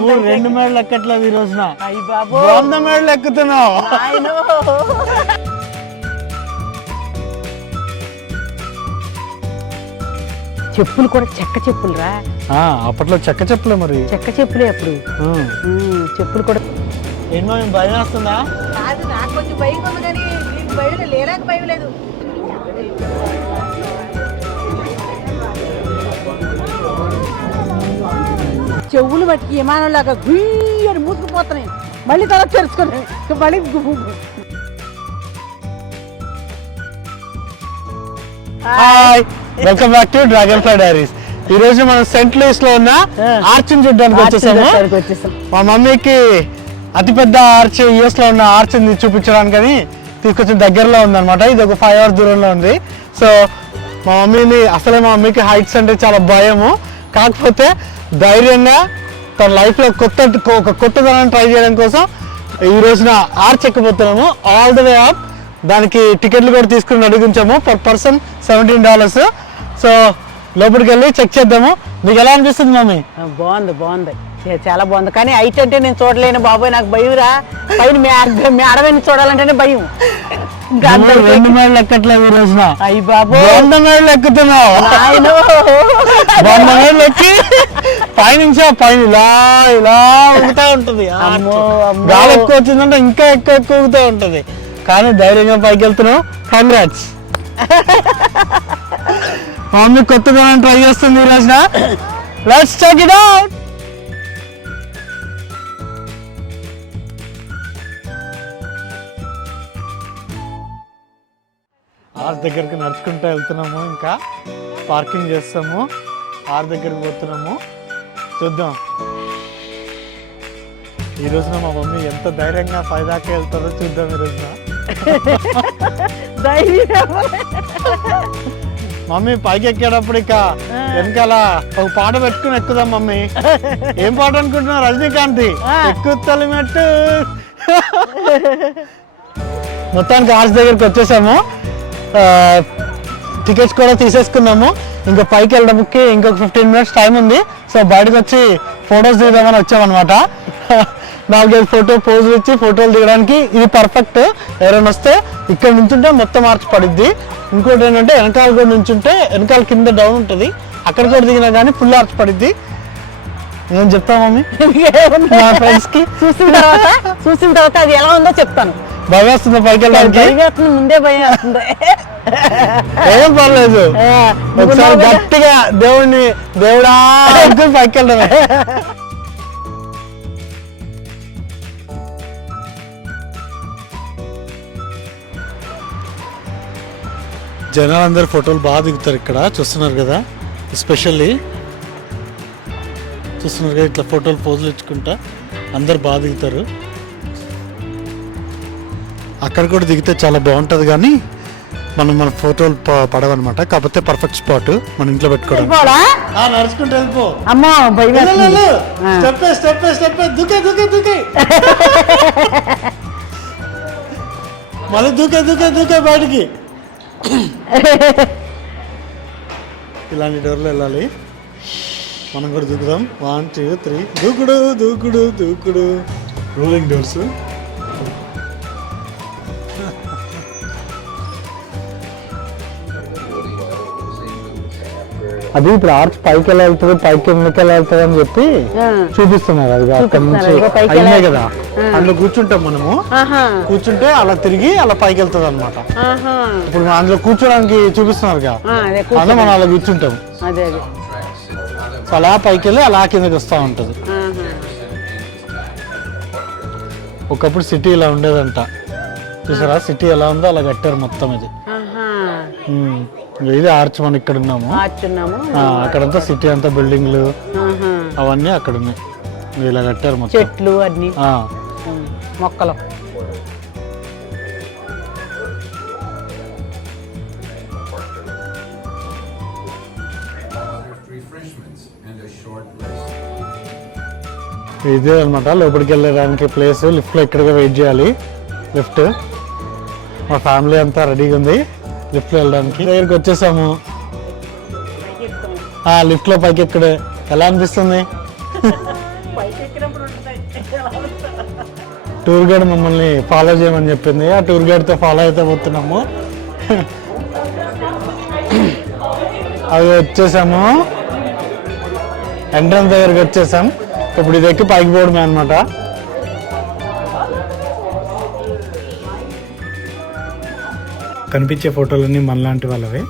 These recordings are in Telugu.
నువ్వు రెండు మేడలు ఎక్కట్లేదు ఈ రోజున. వంద మేడలు ఎక్కుతున్నావు. చెప్పులు కూడా చెక్క చెప్పులు రా ఆ, అప్పట్లో చెక్క చెప్పులే మరి. చెక్క చెప్పులే అప్పుడు. చెప్పులు కూడా. ఏమో భయం వస్తుందా? కాదు నాకు కొంచెం భయం ఉంది కానీ నీకు భయం లేరాక భయం లేదు. చెవులు బట్టి విమానంలాగా గుయ్యి అని మూసుకుపోతున్నాయి. మళ్ళీ తల తెరుచుకొని మళ్ళీ hi welcome back to dragon fly diaries ఈ రోజు మనం సెంట్ లూయిస్లో ఉన్న ఆర్చిని చూడడానికి వచ్చేసాము. ఆర్చి వచ్చేసాం. మా మమ్మీకి అతిపెద్ద ఆర్చ్ యుఎస్లో ఉన్న ఆర్చ్ చూపించడానికి అని తీసుకొచ్చిన దగ్గరలో ఉందన్నమాట. ఇది ఒక ఫైవ్ అవర్స్ దూరంలో ఉంది. సో మా మమ్మీని అసలే మా మమ్మీకి హైట్స్ అంటే చాలా భయము. కాకపోతే ధైర్యంగా తన లైఫ్లో కొత్త ఒక కొత్తదనాన్ని ట్రై చేయడం కోసం ఈ రోజున ఆర్చ్ ఎక్కబోతున్నాము. ఆల్ ద వే అప్ దానికి టికెట్లు కూడా తీసుకుని అడిగించాము per person seventeen dollars so లోపలికి వెళ్ళి చెక్ చేద్దాము. మీకు ఎలా అనిపిస్తుంది మమ్మీ? బాగుంది బాగుంది. చాలా బాగుంది. కానీ హైట్ అంటే నేను చూడలేను బాబోయ్ నాకు భయం రా. పైన మే- మేడమని చూడాలంటేనే భయం. రెండు మేడలు ఎక్కట్లేదు ఈ రోజున అయ్యి బాబో వంద మేడలు ఎక్కుతున్నావు. నాయనో. వంద మేడలు ఎక్కి పైనుంచి ఆ పైన ఇలా ఇలా ఊగుతా ఉంటది. గాలి ఎక్కువ వచ్చిందంటే ఇంకా ఎక్కువ ఎక్కువ ఊగుతూ ఉంటది. కానీ ధైర్యంగా పైకి వెళ్తున్నావు. కంగ్రాట్స్ మమ్మీ కొత్తగా ట్రై చేస్తుంది ఈ రోజున. లెట్స్ చెక్ ఇట్ అవుట్ దగ్గరికి నడుచుకుంటూ వెళ్తున్నాము. ఇంకా పార్కింగ్ చేస్తాము. ఆర్ దగ్గరికి పోతున్నాము. చూద్దాం. ఈ రోజున మా మమ్మీ ఎంత ధైర్యంగా పై దాకా వెళ్తుందో చూద్దాం ఈ రోజున. మమ్మీ పైకి ఎక్కేటప్పుడు ఇక వెనకాల ఒక పాట పెట్టుకుని ఎక్కుదాం మమ్మీ. ఏం పాట అనుకుంటున్నావు రజనీకాంత్. ఎక్కువ మెట్టు మొత్తానికి ఆర్చ్ దగ్గరికి వచ్చేసాము. టికెట్స్ కూడా తీసేసుకున్నాము. ఇంకా పైకి వెళ్ళడానికి ఇంకొక ఫిఫ్టీన్ మినిట్స్ టైం ఉంది. సో బయటకు వచ్చి ఫొటోస్ దిగుదామని వచ్చామన్నమాట. నాలుగైదు ఫోటో పోజులు ఇచ్చి ఫోటోలు దిగడానికి ఇది పర్ఫెక్ట్ ఎవరైనా వస్తే ఇక్కడ నుంచుంటే మొత్తం ఆర్చ్ పడిద్ది. ఇంకోటి ఏంటంటే వెనకాల కూడా నుంచుంటే వెనకాల కింద డౌన్ ఉంటుంది. అక్కడ కూడా దిగినా కానీ ఫుల్ ఆర్చ్ పడిద్ది. నేను చెప్తా మమ్మీ? మా ఫ్రెండ్స్కి. చూసిన తర్వాత చూసిన తర్వాత అది ఎలా ఉందో చెప్తాను. భయం వస్తుంది పైకి వెళ్ళడానికి భయం వేస్తుంది ముందే భయం వేస్తుంది. ఏం పర్లేదు. ఒకసారి? గట్టిగా దేవుడిని దేవుడా అనుకుని పైకి వెళ్ళడమే జనాలు అందరు ఫోటోలు బాగా దిగుతారు ఇక్కడ చూస్తున్నారు కదా? ఎస్పెషల్లీ చూస్తున్నారు కదా ఇట్లా ఫోటోలు పోజులు ఇచ్చుకుంటా అందరు బాగా దిగుతారు. అక్కడ కూడా దిగితే చాలా బాగుంటుంది కానీ మనం మన ఫోటోలు పడవన్నమాట. కాకపోతే పర్ఫెక్ట్ స్పాట్ మన ఇంట్లో పెట్టుకోవడం పోడా? నడుచుకుంటూ వెళ్ళిపో. అమ్మో భయం వేస్తుంది. ఆ. స్టెప్ స్టెప్ స్టెప్ దూకే దూకే దూకే. మళ్ళీ దూకే దూకే దూకే బయటికి. ఇలాంటి డోర్లో వెళ్ళాలి. మనం కూడా దూకుదాం. వన్ టూ త్రీ దూకుడు దూకుడు దూకుడు. రోలింగ్ డోర్స్ అది ఇప్పుడు ఆర్చ్ పైకి ఎలా వెళ్తుంది పైకి కిందకి ఎలా వెళ్తుంది అని చెప్పి. చూపిస్తున్నారు అది అక్కడ నుంచి. అయినాయి కదా. అందులో కూర్చుంటాం మనము. కూర్చుంటే అలా తిరిగి అలా పైకి వెళ్తుంది అనమాట. ఇప్పుడు అందులో కూర్చోడానికి చూపిస్తున్నారు కదా. ఆ, అదే అలా కూర్చో. మనం అలా కూర్చుంటాం. అదే అదే. సో అలా పైకి వెళ్ళి అలా కిందకి వస్తూ ఉంటుంది. ఒకప్పుడు సిటీ ఇలా ఉండేదంట. చూసారా? సిటీ ఎలా ఉందో అలా కట్టారు మొత్తం ఇది. ఇది ఆర్చ్ మనం ఇక్కడ ఉన్నాము. అక్కడంతా సిటీ అంతా బిల్డింగ్లు. అవన్నీ అక్కడ ఉన్నాయి ఇలా కట్టారు మొత్తం. చెట్లు అన్ని. మొక్కలు. ఇదే అనమాట లోపలికి వెళ్ళడానికి ప్లేస్ లిఫ్ట్లో ఇక్కడికి వెయిట్ చేయాలి. లిఫ్ట్ మా ఫ్యామిలీ అంతా రెడీగా ఉంది. లిఫ్ట్ వెళ్ళడానికి. దగ్గరికి వచ్చేసాము. లిఫ్ట్లో పైకి ఎక్కడే. ఎలా అనిపిస్తుంది? టూర్ గైడ్ మమ్మల్ని ఫాలో చేయమని చెప్పింది. ఆ టూర్ గైడ్తో ఫాలో అయితే పోతున్నాము. అది వచ్చేసాము. ఎంట్రన్స్ దగ్గరికి వచ్చేసాం. ఇప్పుడు ఇది ఎక్కి పైకి పోవడమే అనమాట కనిపించే ఫోటోలన్నీ మనలాంటి వాళ్ళవే.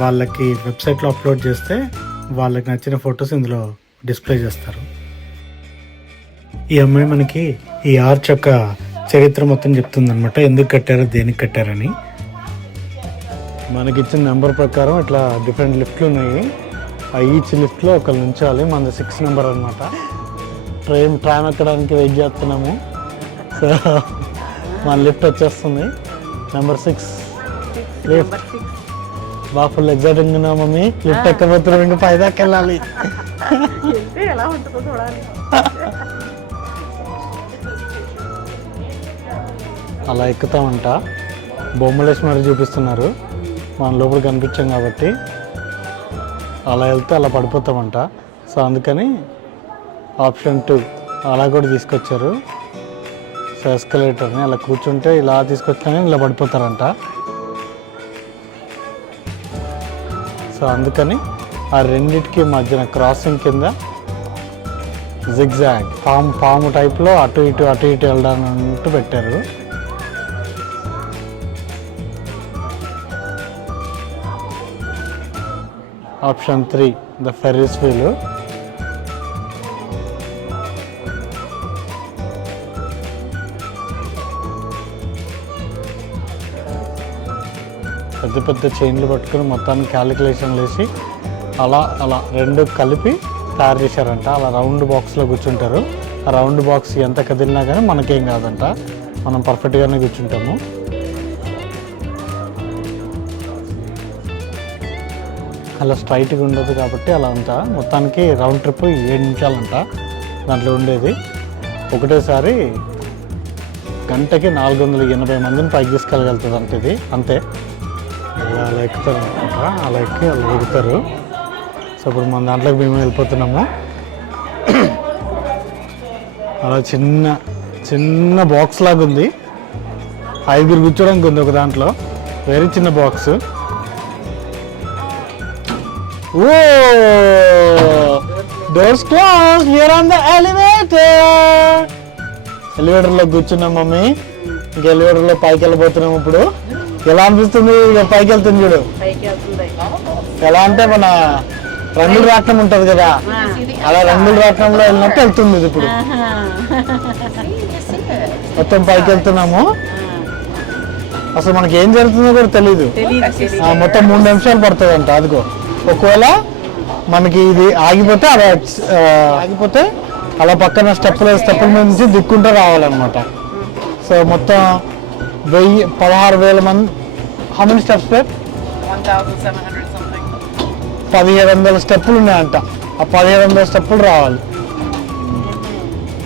వాళ్ళకి వెబ్సైట్లో అప్లోడ్ చేస్తే వాళ్ళకి నచ్చిన ఫొటోస్ ఇందులో డిస్ప్లే చేస్తారు. ఈ అమ్మాయి మనకి ఈ ఆర్చ్ యొక్క చరిత్ర మొత్తం చెప్తుందనమాట ఎందుకు కట్టారో దేనికి కట్టారని. మనకి ఇచ్చిన నెంబర్ ప్రకారం ఇట్లా డిఫరెంట్ లిఫ్ట్లు ఉన్నాయి. ఆ ఈచ్ లిఫ్ట్లో ఒకళ్ళు ఉంచాలి మనది సిక్స్ నెంబర్ అనమాట ట్రైన్ ట్రైన్ ఎక్కడానికి వెయిట్ చేస్తున్నాము. సో మన లిఫ్ట్ వచ్చేస్తుంది. Number six. బాగా ఫుల్ ఎగ్జైటింగ్ ఉన్నా మమ్మీ లిఫ్ట్ ఎక్కబోతున్నాం ఇంకా వెళ్ళాలి ఎలా ఉంటుందో చూడాలి. అలా ఎక్కుతామంట. బొమ్మలేసి మరి చూపిస్తున్నారు. మన లోపల కనిపించాం కాబట్టి. అలా వెళ్తే అలా పడిపోతామంట. సో అందుకని ఆప్షన్ టూ. అలా కూడా తీసుకొచ్చారు. సో ఎస్కలేటర్ని అలా కూర్చుంటే ఇలా తీసుకొచ్చినా ఇలా పడిపోతారంట. సో అందుకని ఆ రెండిటికి మధ్యన క్రాసింగ్ కింద జిగ్జాగ్ పాము పాము టైప్లో అటు ఇటు అటు ఇటు వెళ్ళడానికి పెట్టారు. ఆప్షన్ త్రీ ద ఫెర్రిస్ వీలు పెద్ద పెద్ద చైన్లు పట్టుకుని మొత్తాన్ని క్యాలిక్యులేషన్లు వేసి అలా అలా రెండు కలిపి తయారు చేశారంట. అలా రౌండ్ బాక్స్లో కూర్చుంటారు. ఆ రౌండ్ బాక్స్ ఎంత కదిలినా కానీ మనకేం కాదంట. మనం పర్ఫెక్ట్గానే కూర్చుంటాము. అలా స్ట్రైట్గా ఉండదు కాబట్టి అలా అంతా. మొత్తానికి రౌండ్ ట్రిప్ ఏడు నిమిషాలంట. దాంట్లో ఉండేది. ఒకటేసారి గంటకి నాలుగు వందల ఎనభై మందిని పైకి తీసుకెళ్ళగలుగుతుంది అంత ఇది. అంతే. అలా ఎక్కుతారు అనమాట అలా ఎక్కి అలా ఎగుతారు సో ఇప్పుడు మన దాంట్లోకి మేము వెళ్ళిపోతున్నాము. అలా చిన్న చిన్న బాక్స్ లాగా ఉంది. ఐదుగురు కూర్చోడానికి ఉంది ఒక దాంట్లో. వెరీ చిన్న box oh! Doors close here on the elevator ఎలివేటర్లో కూర్చున్నాం మమ్మీ. ఇంకా ఎలివేటర్లో పైకి వెళ్ళిపోతున్నాం ఇప్పుడు. ఎలా అనిపిస్తుంది? ఇక పైకి వెళ్తుంది చూడు. ఎలా అంటే మన రంగుల రాట్నం ఉంటది కదా. అలా రంగుల రాట్నంలో వెళ్ళినట్టు వెళ్తుంది ఇది ఇప్పుడు. మొత్తం పైకి వెళ్తున్నాము. అసలు మనకి ఏం జరుగుతుందో కూడా ఆ, మొత్తం మూడు నిమిషాలు పడుతుంది అంట అదిగో. ఒకవేళ మనకి ఇది ఆగిపోతే అలా ఆగిపోతే అలా పక్కన స్టెప్పుల స్టెప్పుల మీద నుంచి దిక్కుంటూ రావాలన్నమాట. సో మొత్తం వెయ్యి పదహారు వేల మంది. హౌ మెనీ స్టెప్స్ సంథింగ్ పదిహేడు వందల స్టెప్పులు ఉన్నాయంట. ఆ పదిహేడు వందల స్టెప్పులు రావాలి.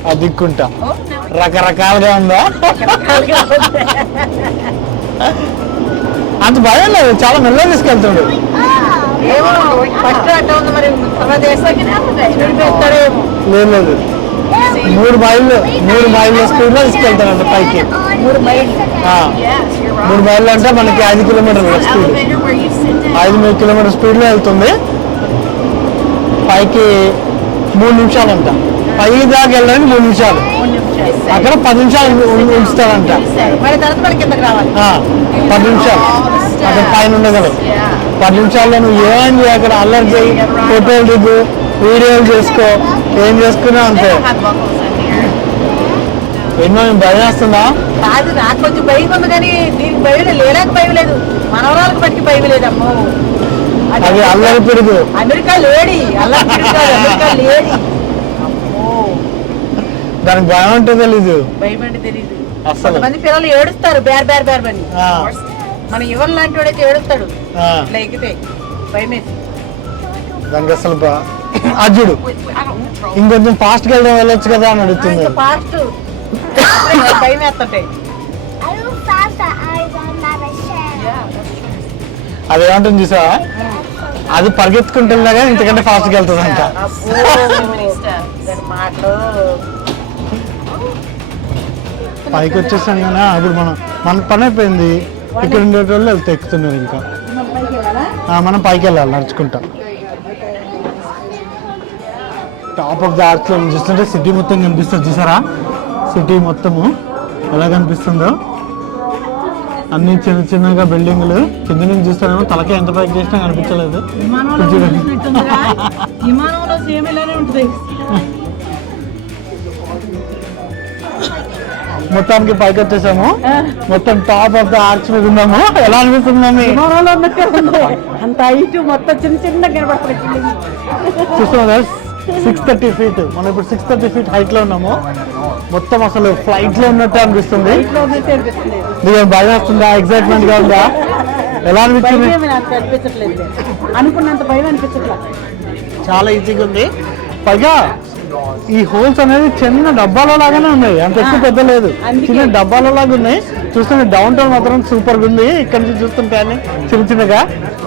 ఆ దిక్కుంటా. రకరకాలుగా ఉందా? అంత భయం లేదు. చాలా మెల్లగా తీసుకెళ్తుండు. ఏమో ఫస్ట్ అట్ట ఉంది మరి. తర్వాత వేస్తాడేమో లేదు లేదు. మూడు మైళ్ళు మూడు మైళ్ళ స్పీడ్లో తీసుకెళ్తానంట పైకి. మూడు మైళ్ళు. ఆ, మూడు మైళ్ళు అంటే మనకి ఐదు కిలోమీటర్ల స్పీడ్. ఐదు మూడు కిలోమీటర్ స్పీడ్లో వెళ్తుంది. పైకి మూడు నిమిషాలు అంట పై దాకా వెళ్ళడానికి మూడు నిమిషాలు. అక్కడ పది నిమిషాలు ఉంచుతారంట. పది నిమిషాలు. అక్కడ పైన ఉండగలవు పది నిమిషాల్లో నువ్వు ఏం చేయ అక్కడ అల్లరి చేయి ఫోటోలు దిగు. వీడియోలు చేసుకో. ఏం చేసుకున్నా అంతే? ఎన్నో భయం వేస్తుందా కాదు నాకు కొంచెం భయం ఉంది కానీ దీనికి భయం లేదు లేడానికి భయం లేదు. మనవరాలకు బట్టి భయం లేదమ్మో. అది అల్లరి పిడుగు. అమెరికా లేడీ అల్లరి పిడుగు కాదు, అమెరికా లేడీ. దానికి భయం అంటే తెలీదు. భయం అంటే తెలియదు అస్సలు కొంతమంది పిల్లలు ఏడుస్తారు బేర్ బేర్ బేర్ అని. ఆ, మన ఎవరు లాంటి వాడైతే ఏడుస్తాడు. ఇట్లా ఎక్కితే భయం దానికి అసలు చూడు. ఇంకొంచెం ఫాస్ట్గా వెళ్ళొచ్చు కదా అని అడుగుతుంది. అది ఏమంటుంది చూసా అది పరిగెత్తుకుంటుందా కానీ ఇంతకంటే ఫాస్ట్గా వెళ్తుంది అంట పైకి వచ్చేసాం కానీ అప్పుడు మనం. మన పని అయిపోయింది ఇక్కడ ఉండేటోళ్ళు వెళ్తే ఎక్కుతున్నారు ఇంకా. ఆ, మనం పైకి వెళ్ళాలి నడుచుకుంటా. టాప్ ఆఫ్ ద ఆర్చ్ చూస్తుంటే సిటీ మొత్తం కనిపిస్తుంది చూసారా? సిటీ మొత్తము ఎలా కనిపిస్తుందో? అన్ని చిన్న చిన్నగా బిల్డింగ్లు. కింద నుంచి చూస్తానేమో తలకే ఎంత పైకి చేసినా కనిపించలేదు. మొత్తానికి పైకి వచ్చేసాము. మొత్తం టాప్ ఆఫ్ ద ఆర్చ్ మీద ఉన్నాము. ఎలా అనిపిస్తుంది అంత మొత్తం చిన్న చిన్న కనబడుతుంది చూస్తున్నా సిక్స్ థర్టీ ఫీట్ మనం ఇప్పుడు సిక్స్ థర్టీ ఫీట్ హైట్లో ఉన్నాము. మొత్తం అసలు ఫ్లైట్లో ఉన్నట్టు అనిపిస్తుంది. నీకు భయం వస్తుందా? ఎక్సైట్మెంట్గా ఉందా? ఎలా అనిపించింది? అనిపించట్లేదు. అనుకున్నంత భయం అనిపించట్లా. చాలా ఈజీగా ఉంది. పైగా ఈ హోల్స్ అనేది చిన్న డబ్బాలో లాగానే ఉన్నాయి. అంత ఎక్కువ పెద్ద లేదు. చిన్న డబ్బాలో లాగా ఉన్నాయి. చూస్తుంటే డౌన్ టౌన్ మాత్రం సూపర్ ఉంది. ఇక్కడ నుంచి చూస్తుంటే అన్ని చిన్న చిన్నగా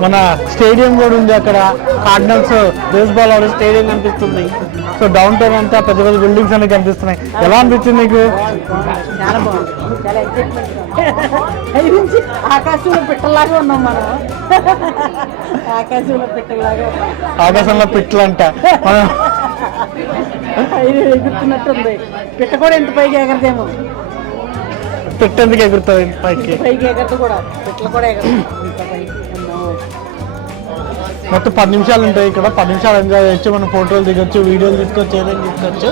మన స్టేడియం కూడా ఉంది అక్కడ. కార్డినల్స్ బేస్బాల్ ఆడే స్టేడియం కనిపిస్తుంది. సో డౌన్ టౌన్ అంతా పెద్ద పెద్ద బిల్డింగ్స్ అన్ని కనిపిస్తున్నాయి. ఎలా అనిపించింది నీకు? ఆకాశంలో పెట్టలాగా ఉన్నాం మనం. ఆకాశంలో పెట్టలాగా ఆకాశంలో పిట్లంట మనం ఎగురుతున్నట్టుంది పిట్ట కూడా ఎంత పైకి ఎగరదేమో. పెట్టేందుకు ఎగురుతుంది పైకి? పైకి ఎగరదు కూడా. పిట్టలు కూడా ఎగరదు. మొత్తం పది నిమిషాలు ఉంటాయి ఇక్కడ. పది నిమిషాలు ఎంజాయ్ చేయొచ్చు. మనం ఫోటోలు దిగొచ్చు వీడియోలు తీసుకోవచ్చు ఏదైనా తీసుకోవచ్చు.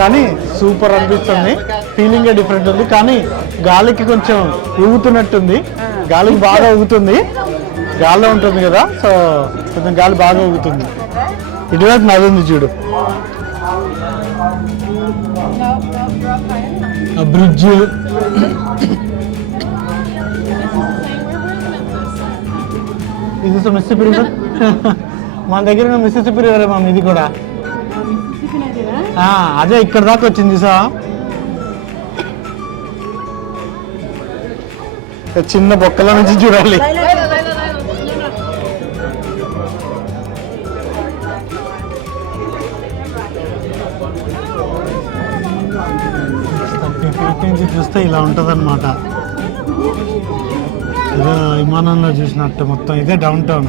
కానీ సూపర్ అనిపిస్తుంది. ఫీలింగ్ డిఫరెంట్ ఉంది. కానీ గాలికి కొంచెం ఊగుతున్నట్టుంది. గాలికి బాగా ఊగుతుంది. గాల్లో ఉంటుంది కదా. సో కొంచెం గాలి బాగా ఊగుతుంది. ఇటువైపు నది ఉంది చూడు. బ్రిడ్జ్. ఇది మిస్సిపి రివర్ మన దగ్గర మిస్సిపి రివర్ మామ ఇది కూడా. అదే ఇక్కడ దాకా వచ్చింది సా చిన్న బొక్కల నుంచి చూడాలి. థర్టీ నుంచి చూస్తే ఇలా ఉంటుంది అనమాట ఏదో విమానంలో చూసినట్టు మొత్తం ఇదే డౌన్ టౌన్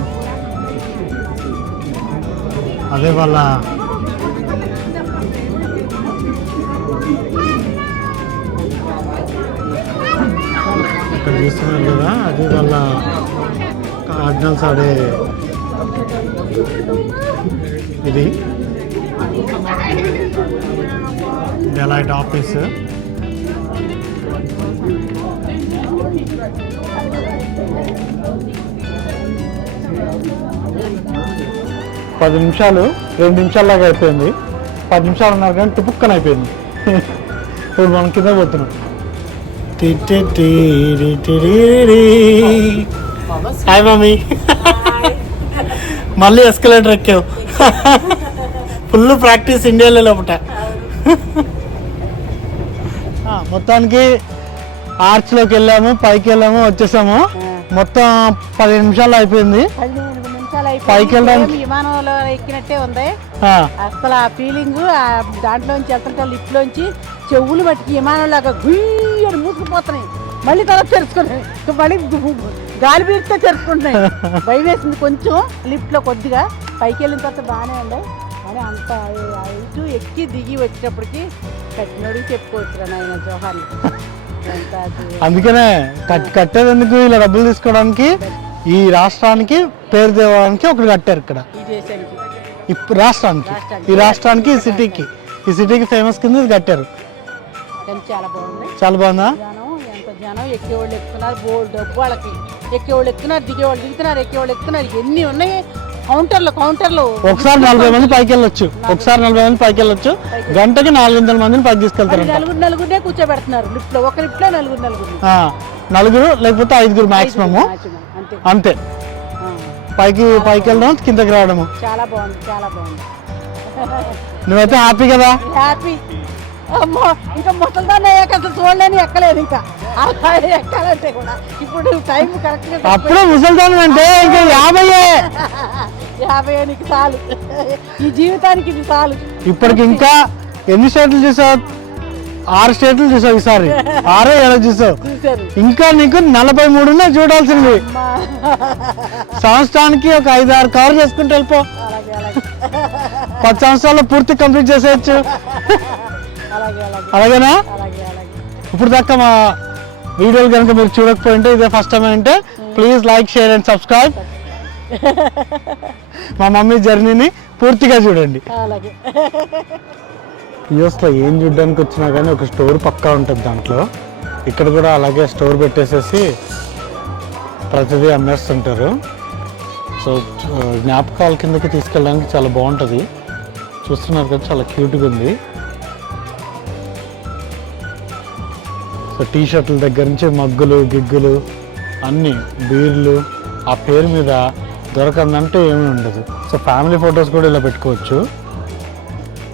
అదే వాళ్ళ ఇక్కడ చూస్తున్నారు కదా అదే వాళ్ళ కార్డినల్స్ ఆడే ఇది. డెలైట్ ఆఫీస్ పది నిమిషాలు రెండు నిమిషాల్లాగా అయిపోయింది. పది నిమిషాలు ఉన్నారు కానీ టుపుక్కన అయిపోయింది. ఇప్పుడు మనం కింద పోతున్నాం. హాయ్ మమ్మీ మళ్ళీ ఎస్కలేటర్ ఎక్కావు. ఫుల్ ప్రాక్టీస్ ఇండియాలో లోపట. మొత్తానికి ఆర్చ్లోకి వెళ్ళాము పైకి వెళ్ళాము వచ్చేసాము. మొత్తం పదిహేను నిమిషాలు అయిపోయింది. పైకి వెళ్ళడానికి- విమానంలో ఎక్కినట్టే ఉంది. ఆ, అసలు ఆ ఫీలింగ్ దాంట్లోంచి వెళ్తుంటే లిఫ్ట్లోంచి చెవులు బట్టి విమానంలాగా గుయ్యి అని మూసుకుపోతున్నాయి. మళ్ళీ తర్వాత తెరుచుకున్నాయి. మళ్ళీ గాలి పీరితే తెరుచుకుంటున్నాయి. భయం వేసింది కొంచెం లిఫ్ట్లో కొద్దిగా. పైకి వెళ్ళిన తర్వాత బాగానే ఉంది. కానీ అంత ఇటు ఎక్కి దిగి వచ్చేటప్పటికి కట్టినోడికి చెప్పుకోవచ్చు నాయన అది అందుకనే కట్ కట్టేందుకు ఇలా డబ్బులు తీసుకోవడానికి ఈ రాష్ట్రానికి పేరు తేవడానికి ఒకటి కట్టారు ఇక్కడ. ఈ రాష్ట్రానికి. ఈ రాష్ట్రానికి ఈ సిటీకి. ఈ సిటీకి ఫేమస్ కింద ఇది కట్టారు. చాలా బాగుంది. జనం ఎక్కేవాళ్ళు ఎక్కుతున్నారు వాళ్ళకి. ఎక్కేవాళ్ళు ఎక్కుతున్నారు దిగేవాళ్ళు దిగుతున్నారు ఎక్కేవాళ్ళు ఎక్కుతున్నారు. ఎన్ని ఉన్నాయి? కౌంటర్లు కౌంటర్లు. ఒకసారి నలభై మంది పైకి వెళ్ళొచ్చు ఒకసారి నలభై మంది పైకి వెళ్ళొచ్చు గంటకి నాలుగు వందల మందిని పైకి మరి తీసుకెళ్తారంట నలుగురు నలుగురినే కూర్చోబెడుతున్నారు. లిఫ్ట్లో ఒక లిఫ్ట్లో నలుగురు నలుగురు నలుగురు లేకపోతే ఐదుగురు మాక్సిమము. అంతే. పైకి పైకి వెళ్ళడం కిందకి రావడము. చాలా బాగుంది చాలా బాగుంది. నువ్వైతే హ్యాపీ కదా? హ్యాపీ. ఇంకా ముసలిదాన్ని అయ్యాక అసలు చూడలేని ఎక్కలేదు ఇంకా. అలా ఎక్కాలంటే కూడా ఇప్పుడు టైం కరెక్ట్ అప్పుడే ముసలిదానం అంటే ఇంకా యాభై యాభై నీకు చాలు. ఈ జీవితానికి ఇది చాలు. ఇప్పటికి ఇంకా ఎన్ని స్టేట్లు చూసావు? ఆరు స్టేట్లు చూసావు ఈసారి. ఆరో ఏడో చూసావు. ఇంకా నీకు నలభై మూడునే చూడాల్సింది మా సంవత్సరానికి ఒక ఐదు ఆరు కవర్ చేసుకుంటూ వెళ్ళిపో పది సంవత్సరాల్లో పూర్తి కంప్లీట్ చేసేయచ్చు. అలాగేనా? అలాగే అలాగే. ఇప్పుడు దాకా మా వీడియోలు కనుక మీరు చూడకపోయింటే ఇదే ఫస్ట్ టైం అంటే please like share and subscribe మా మమ్మీ జర్నీని పూర్తిగా చూడండి. యూఎస్లో ఏం చూడడానికి వచ్చినా కానీ ఒక స్టోర్ పక్కా ఉంటుంది దాంట్లో. ఇక్కడ కూడా అలాగే స్టోర్ పెట్టేసేసి ప్రతిదీ అమ్మేస్తుంటారు సో జ్ఞాపకాల కిందకి తీసుకెళ్ళడానికి చాలా బాగుంటుంది. చూస్తున్నారు కదా చాలా క్యూట్గా ఉంది. సో టీ షర్ట్ల దగ్గర నుంచి మగ్గులు గిగ్గులు అన్నీ బీర్లు ఆ పేరు మీద దొరకందంటే ఏమీ ఉండదు. సో ఫ్యామిలీ ఫొటోస్ కూడా ఇలా పెట్టుకోవచ్చు.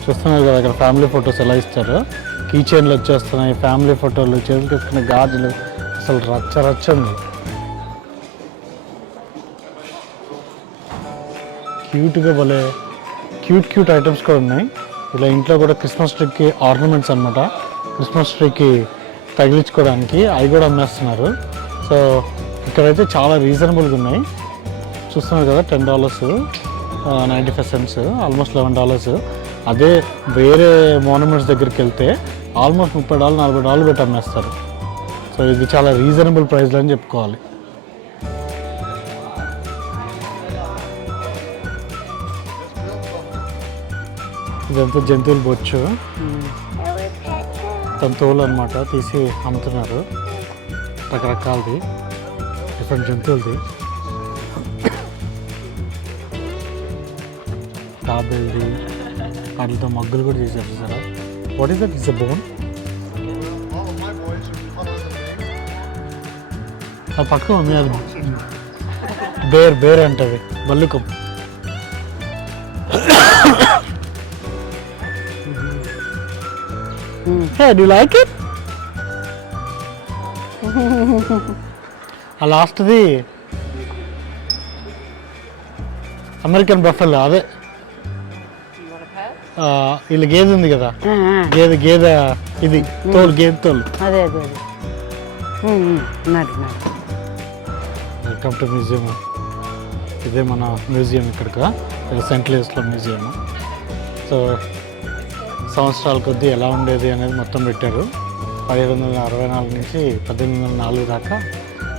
చూస్తున్నారు కదా ఇక్కడ ఫ్యామిలీ ఫొటోస్ ఎలా ఇస్తారు? కీ చైన్లు వచ్చేస్తున్నాయి ఫ్యామిలీ ఫోటోలు చేతులు తీసుకునే గాజులు అసలు రచ్చ రచ్చ ఉంది. క్యూట్గా భలే క్యూట్ క్యూట్ ఐటమ్స్ కూడా ఉన్నాయి. ఇలా ఇంట్లో కూడా క్రిస్మస్ ట్రీకి ఆర్నమెంట్స్ అనమాట క్రిస్మస్ ట్రీకి తగిలించుకోవడానికి అవి కూడా అమ్మేస్తున్నారు. సో ఇక్కడైతే చాలా రీజనబుల్గా ఉన్నాయి. చూస్తున్నారు కదా ten dollars ninety five cents almost eleven dollars. అదే వేరే మోనమెంట్స్ దగ్గరికి వెళ్తే ఆల్మోస్ట్ ముప్పై డాలర్ నలభై డాలర్ పెట్టి అమ్మేస్తారు. సో ఇది చాలా రీజనబుల్ ప్రైస్లో అని చెప్పుకోవాలి. ఇదంతా జంతువులు బొచ్చు. జంతువులు అనమాట తీసి అమ్ముతున్నారు. రకరకాలది. డిఫరెంట్ జంతువులది. తాబేల్ది. వాటితో మగ్గులు కూడా చేశారు sir what is that is a bone ఆ పక్క మీ అది బేర్ బేర్ అంటది. బల్లుకం హే డూ లైక్ ఇట్ ఆ లాస్ట్ది. అమెరికన్ బఫల్ అదే. వీళ్ళ గేదె ఉంది కదా. గేదె గేదె ఇది తోలు గేదె తోలు. అదే అదే అదే. వెల్కమ్ టు మ్యూజియం ఇదే మన మ్యూజియం ఇక్కడికి. ఇది సెంట్ లూయిస్లో మ్యూజియం సో సంవత్సరాల కొద్దీ ఎలా ఉండేది అనేది మొత్తం పెట్టారు. పదిహేడు వందల అరవై నాలుగు నుంచి పద్దెనిమిది వందల నాలుగు దాకా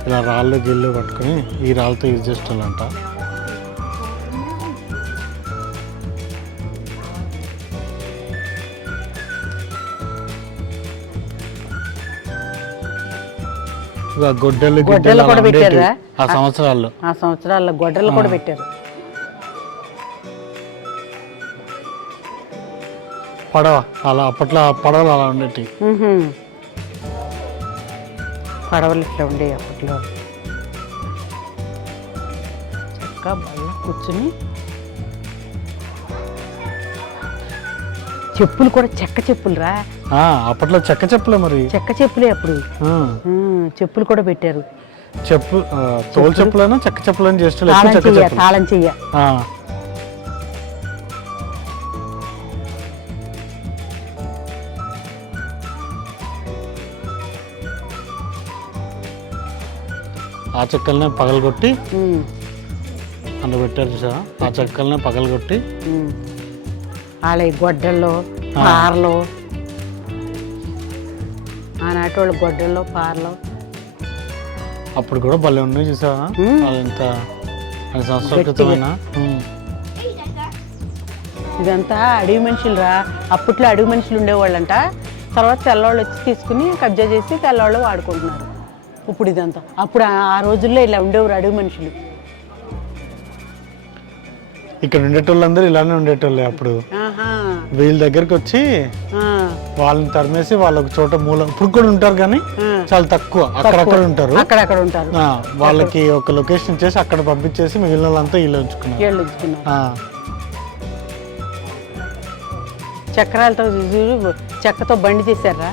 ఇలా రాళ్ళు గిళ్ళు పట్టుకొని ఈ రాళ్ళతో యూజ్ ఇక గొడ్డలు? ఆ సంవత్సరాల్లో. ఆ సంవత్సరాల్లో గొడ్డలు కూడా పెట్టారు. పడవ అలా అప్పట్లో పడవలు అలా ఉండేటి. పడవలు ఇట్లా ఉండే అప్పట్లో. చక్కగా బల్ల కూర్చుని చెప్పులు కూడా చెక్క చెప్పులు రా ఆ, అప్పట్లో చెక్క చెప్పులే మరి. చెక్క చెప్పులే అప్పుడు. చెప్పులు కూడా పెట్టారు. చెప్పు తోలు చెప్పులైనా చెక్క చెప్పులని చేస్తే తాళం చెయ్య ఆ. చెక్కలనే పగలగొట్టి అందులో పెట్టారు చూసా ఆ చెక్కలనే పగలగొట్టి. వాళ్ళ గొడ్డల్లో పారలు ఆనాటి వాళ్ళు గొడ్డల్లో పారలు అప్పుడు కూడా భలే ఉన్నాయి చూసా మ్మ్. అది ఎంత సంవత్సరాల. క్రితమైనా. ఇదంతా అడవి మనుషులు రా అప్పట్లో అడవి మనుషులు ఉండేవాళ్ళంట తర్వాత తెల్లవాళ్ళు వచ్చి తీసుకుని కబ్జా చేసి తెల్లవాళ్ళు వాడుకుంటున్నారు ఇప్పుడు ఇదంతా. అప్పుడు ఆ- రోజుల్లో ఇలా ఉండేవారు అడవి మనుషులు. ఇక్కడ ఉండేటోళ్ళందరూ ఇలానే ఉండేటోళ్ళే అప్పుడు. వీళ్ళ దగ్గరికి వచ్చి వాళ్ళని తరిమేసి వాళ్ళ ఒక చోట మూల ఇప్పుడు కూడా ఉంటారు కానీ. చాలా తక్కువ. అక్కడక్కడ ఉంటారు. అక్కడక్కడ ఉంటారు. వాళ్ళకి ఒక లొకేషన్ ఇచ్చేసి అక్కడ పంపించేసి మిగిలిన వాళ్ళంతా ఇల్లు ఉంచుకున్నారు. చక్రాలతో చెక్కతో బండి చేశారా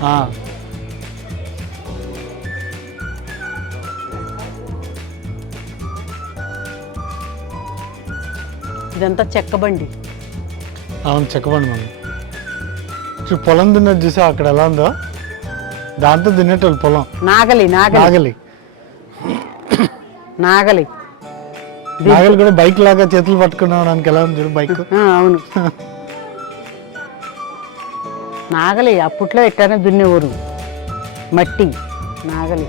ఇదంతా చెక్క బండి. అవును చెక్కబండి ఇప్పుడు పొలం దున్నది చూసా అక్కడ ఎలా ఉందో? దాంతో దున్నేటోళ్ళు పొలం. నాగలి నాగలి. నాగలి. నాగలి. నాగలి కూడా బైక్ లాగా చేతులు పట్టుకున్నాడానికి ఎలా ఉంది చూడు బైక్? అవును. నాగలి అప్పట్లో ఎట్టానే దున్నేవారు మట్టి నాగలి.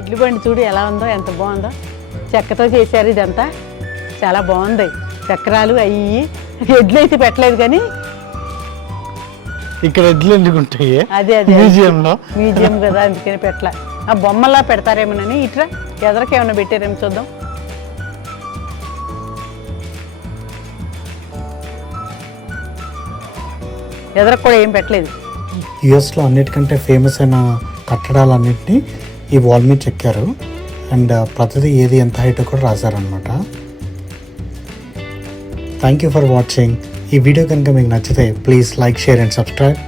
ఎడ్లు బండి చూడు ఎలా ఉందో ఎంత బాగుందో. చెక్కతో చేశారు ఇదంతా. చాలా బాగుంది. చక్రాలు అయ్యి ఎడ్లు అయితే పెట్టలేదు కానీ ఇక్కడ ఎడ్లు ఎందుకుంటాయి అదే అదే మ్యూజియం లో మ్యూజియం కదా అందుకని పెట్టలే. ఆ బొమ్మలా పెడతారేమోనని ఇట్రా. ఎదరికి ఏమైనా పెట్టారేమో చూద్దాం. ఎదరకు కూడా ఏం పెట్టలేదు. యుఎస్లో అన్నిటికంటే ఫేమస్ అయిన కట్టడాలన్నింటినీ ఈ వాల్ మీద చెక్కారు. అండ్ ప్రతిదీ ఏది ఎంత హైట్ కూడా రాశారనమాట థ్యాంక్ యూ ఫర్ వాచింగ్ ఈ వీడియో కనుక మీకు నచ్చితే please like share and subscribe